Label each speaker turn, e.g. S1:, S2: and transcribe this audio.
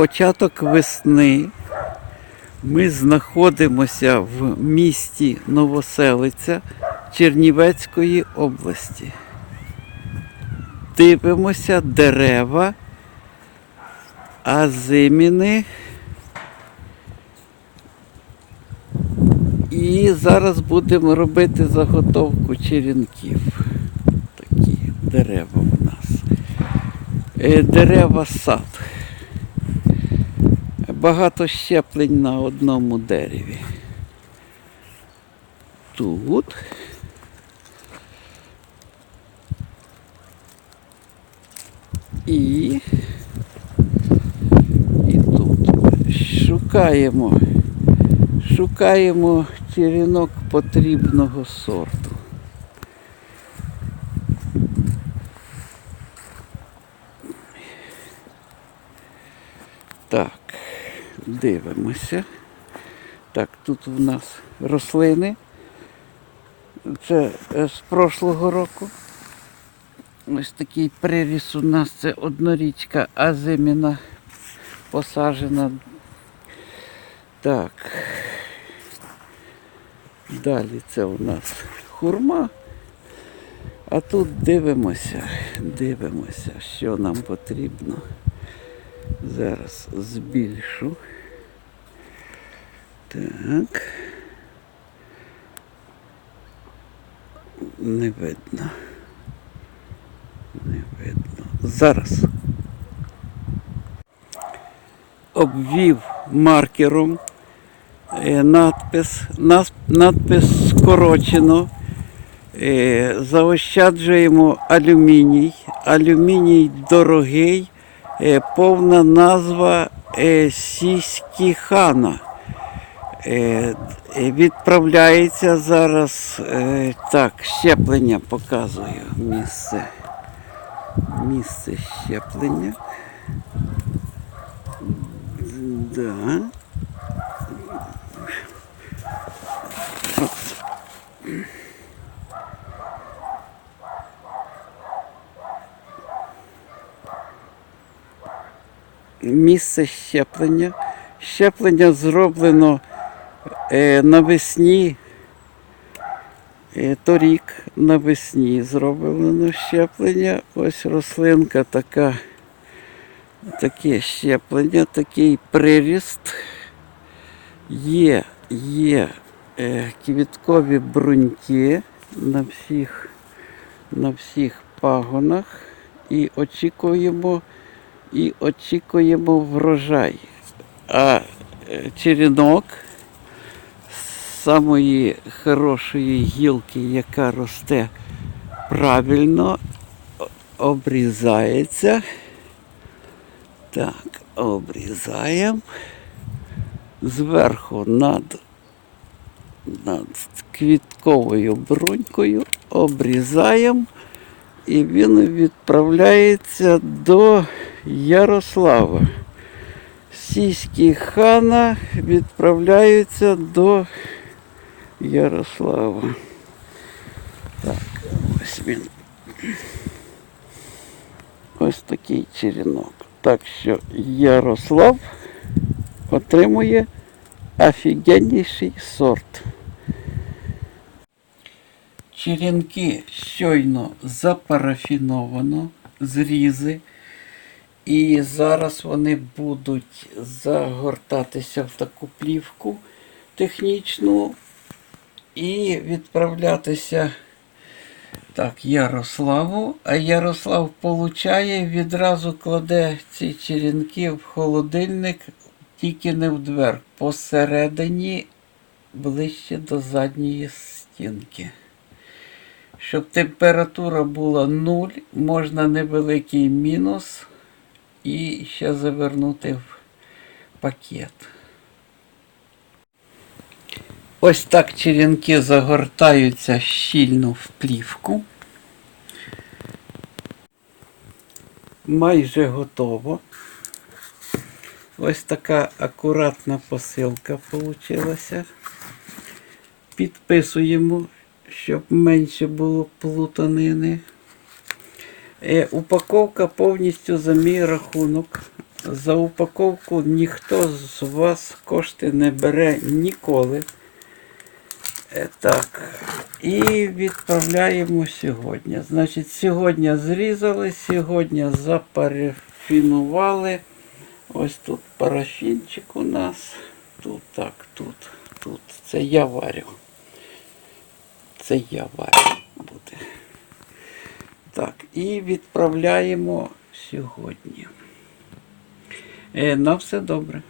S1: Початок весни. Ми знаходимося в місті Новоселиця Чернівецької області. Дивимося дерева, азиміни. І зараз будемо робити заготовку черенків. Такі дерева у нас. Е, Дерева сад багато щеплень на одному дереві. Тут. І, і тут. Шукаємо, шукаємо черенок потрібного сорту. Так, дивимося. Так, тут у нас рослини. Це е, з прошлого року. Ось такий приріс у нас це однорічка азиміна посаджена. Так. Далі це у нас хурма. А тут дивимося, дивимося, що нам потрібно. Зараз збільшу. Так. Не видно. Не видно. Зараз. Обвів маркером е, надпис, надпис скорочено. Е, Заощаджуємо алюміній. Алюміній дорогий. Е, Повна назва е, Сіськіхана. Е, е, Відправляється зараз так, щеплення показую місце. Місце щеплення. Да. Місце щеплення. Щеплення зроблено е, навесні. Е, торік навесні зроблено щеплення. Ось рослинка така, таке щеплення, такий приріст. Є, є е, квіткові бруньки на всіх, на всіх пагонах і очікуємо, і очікуємо врожай. А е, черенок з самої хорошої гілки, яка росте правильно, обрізається. Так, обрізаємо. Зверху над, над квітковою брунькою обрізаємо. І він відправляється до Ярослава. Сіські хана відправляються до Ярослава. Так, ось він. Ось такий черенок. Так що Ярослав отримує офігенніший сорт. Черенки щойно запарафіновано, зрізи. І зараз вони будуть загортатися в таку плівку технічну і відправлятися так, Ярославу. А Ярослав получає, відразу кладе ці черенки в холодильник, тільки не в двер, посередині ближче до задньої стінки. Щоб температура була 0, можна невеликий мінус і ще завернути в пакет. Ось так черенки загортаються щільно в плівку. Майже готово. Ось така акуратна посилка вийшла. Підписуємо, щоб менше було плутанини. Е, упаковка повністю за мій рахунок. За упаковку ніхто з вас кошти не бере ніколи. Е, Так. І відправляємо сьогодні. Значить, сьогодні зрізали, сьогодні запарафінували. Ось тут парафінчик у нас. Тут так, тут, тут. Це я варю. Це я варю буде. Так, і відправляємо сьогодні. Е, на все добре.